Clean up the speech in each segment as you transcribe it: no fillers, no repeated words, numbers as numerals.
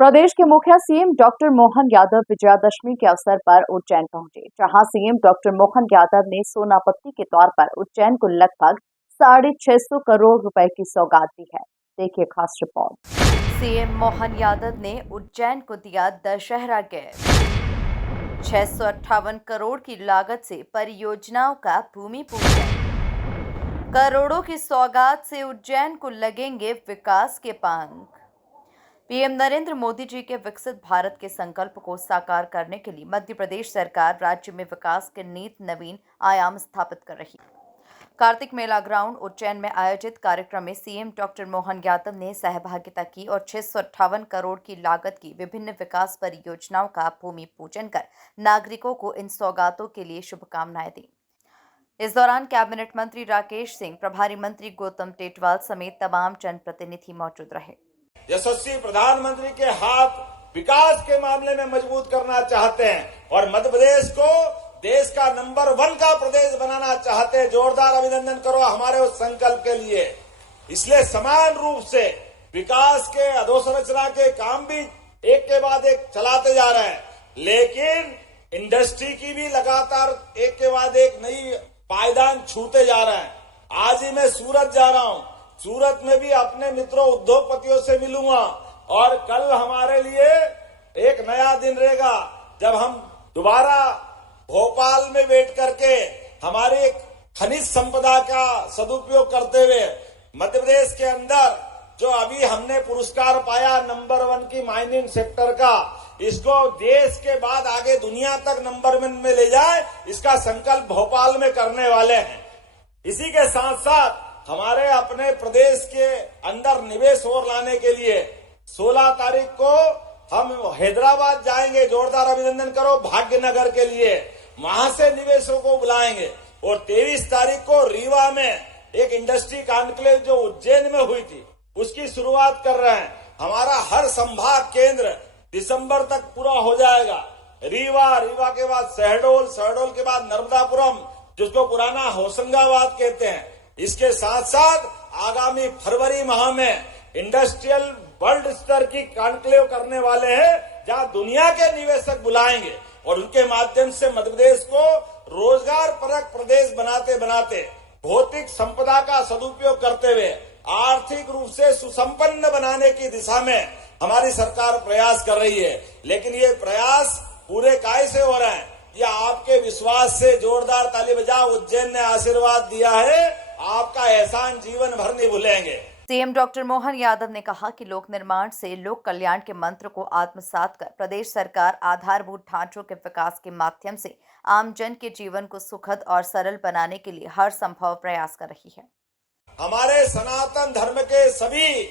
प्रदेश के मुखिया CM doctor Mohan Yadav Vijayadashami के अवसर पर उज्जैन पहुंचे, जहां सीएम डॉक्टर मोहन यादव ने सोनापत्ती के तौर पर उज्जैन को लगभग 650 करोड़ रुपए की सौगात दी है। देखिए खास रिपोर्ट। सीएम मोहन यादव ने उज्जैन को दिया दशहरा गिफ्ट। 658 करोड़ की लागत से परियोजनाओं का भूमि पूजन। करोड़ों की सौगात से उज्जैन को लगेंगे विकास के पंख। पीएम नरेंद्र मोदी जी के विकसित भारत के संकल्प को साकार करने के लिए मध्य प्रदेश सरकार राज्य में विकास के नीत नवीन आयाम स्थापित कर रही है। कार्तिक मेला ग्राउंड उज्जैन में आयोजित कार्यक्रम में सीएम डॉक्टर मोहन यादव ने सहभागिता की और 658 करोड़ की लागत की विभिन्न विकास परियोजनाओं का भूमि पूजन कर नागरिकों को इन सौगातों के लिए शुभकामनाएं दी। इस दौरान कैबिनेट मंत्री राकेश सिंह, प्रभारी मंत्री गौतम टेटवाल समेत तमाम जनप्रतिनिधि मौजूद रहे। यशस्वी प्रधानमंत्री के हाथ विकास के मामले में मजबूत करना चाहते हैं और मध्य प्रदेश को देश का नंबर 1 का प्रदेश बनाना चाहते हैं। जोरदार अभिनंदन करो हमारे उस संकल्प के लिए। इसलिए समान रूप से विकास के अधोसंरचना के काम भी एक के बाद एक चलाते जा रहे हैं, लेकिन इंडस्ट्री की भी लगातार एक के बाद एक नई पायदान छूते जा रहे हैं। आज ही मैं सूरत जा रहा हूं। सूरत में भी अपने मित्रों उद्योगपतियों से मिलूंगा और कल हमारे लिए एक नया दिन रहेगा जब हम दोबारा भोपाल में बैठ करके हमारे खनिज संपदा का सदुपयोग करते हुए मध्य प्रदेश के अंदर जो अभी हमने पुरस्कार पाया नंबर 1 की माइनिंग सेक्टर का, इसको देश के बाद आगे दुनिया तक नंबर 1 में ले जाए, इसका संकल्प भोपाल में करने वाले हैं। इसी के साथ साथ हमारे अपने प्रदेश के अंदर निवेश और लाने के लिए 16 तारीख को हम हैदराबाद जाएंगे। जोरदार अभिनंदन करो भाग्यनगर के लिए। वहां से निवेशों को बुलाएंगे और 23 तारीख को रीवा में एक इंडस्ट्री कॉन्क्लेव जो उज्जैन में हुई थी उसकी शुरुआत कर रहे हैं। हमारा हर संभाग केंद्र दिसंबर तक पूरा हो जाएगा। रीवा के बाद शहडोल के बाद नर्मदापुरम, जिसको पुराना होशंगाबाद कहते हैं। इसके साथ साथ आगामी फरवरी माह में इंडस्ट्रियल वर्ल्ड स्तर की कॉन्क्लेव करने वाले हैं, जहां दुनिया के निवेशक बुलाएंगे और उनके माध्यम से मध्य प्रदेश को रोजगार परक प्रदेश बनाते बनाते भौतिक संपदा का सदुपयोग करते हुए आर्थिक रूप से सुसंपन्न बनाने की दिशा में हमारी सरकार प्रयास कर रही है। लेकिन ये प्रयास पूरे काय से हो रहे हैं, ये आपके विश्वास से। जोरदार ताली बजाओ। उज्जैन ने आशीर्वाद दिया है, आपका एहसान जीवन भर नहीं भूलेंगे। सीएम डॉक्टर मोहन यादव ने कहा कि लोक निर्माण से लोक कल्याण के मंत्र को आत्मसात कर प्रदेश सरकार आधारभूत ढांचों के विकास के माध्यम से आम जन के जीवन को सुखद और सरल बनाने के लिए हर संभव प्रयास कर रही है। हमारे सनातन धर्म के सभी,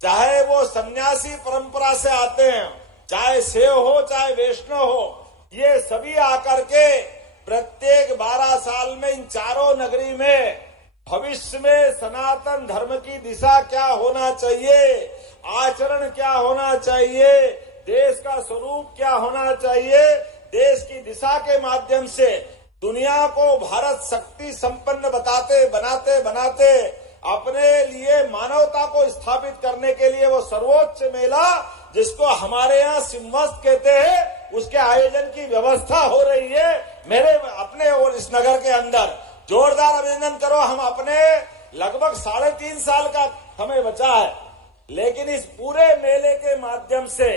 चाहे वो सन्यासी परंपरा से आते हैं, चाहे शैव हो चाहे वैष्णव हो, ये सभी आकर के प्रत्येक 12 साल में इन चारों नगरी में भविष्य में सनातन धर्म की दिशा क्या होना चाहिए, आचरण क्या होना चाहिए, देश का स्वरूप क्या होना चाहिए, देश की दिशा के माध्यम से दुनिया को भारत शक्ति संपन्न बनाते अपने लिए मानवता को स्थापित करने के लिए वो सर्वोच्च मेला, जिसको हमारे यहाँ सिंहस्थ कहते हैं, उसके आयोजन की व्यवस्था हो रही है मेरे अपने और इस नगर के अंदर। जोरदार अभिनंदन करो। हम अपने लगभग 3.5 साल का समय बचा है, लेकिन इस पूरे मेले के माध्यम से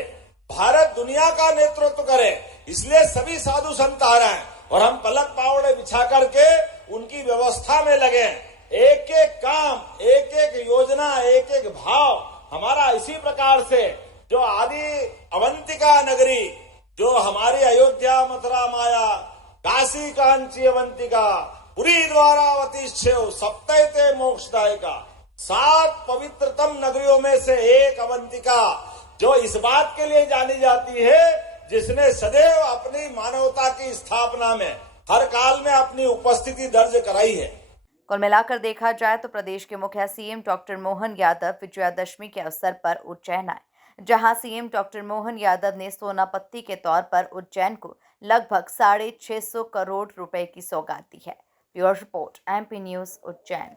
भारत दुनिया का नेतृत्व करे, इसलिए सभी साधु संत आ रहे हैं और हम पलक पावड़े बिछा करके उनकी व्यवस्था में लगे। एक एक काम, एक एक योजना, एक एक भाव हमारा इसी प्रकार से जो आदि अवंतिका नगरी, जो हमारी अयोध्या मथुरा माया, काशी कांची अवंतिका, पुरी द्वारावती शिव, सप्तैते मोक्षदायिका, 7 पवित्रतम नगरियों में से एक अवंतिका, जो इस बात के लिए जानी जाती है जिसने सदैव अपनी मानवता की स्थापना में हर काल में अपनी उपस्थिति दर्ज कराई है। कुल मिलाकर देखा जाए तो प्रदेश के मुखिया सीएम डॉक्टर मोहन यादव विजयादशमी के अवसर पर उज्जैन आए, जहां सीएम डॉक्टर मोहन यादव ने सोनापत्ती के तौर पर उज्जैन को लगभग 650 करोड़ रुपए की सौगात दी है। Bureau report, MP news, Ujjain.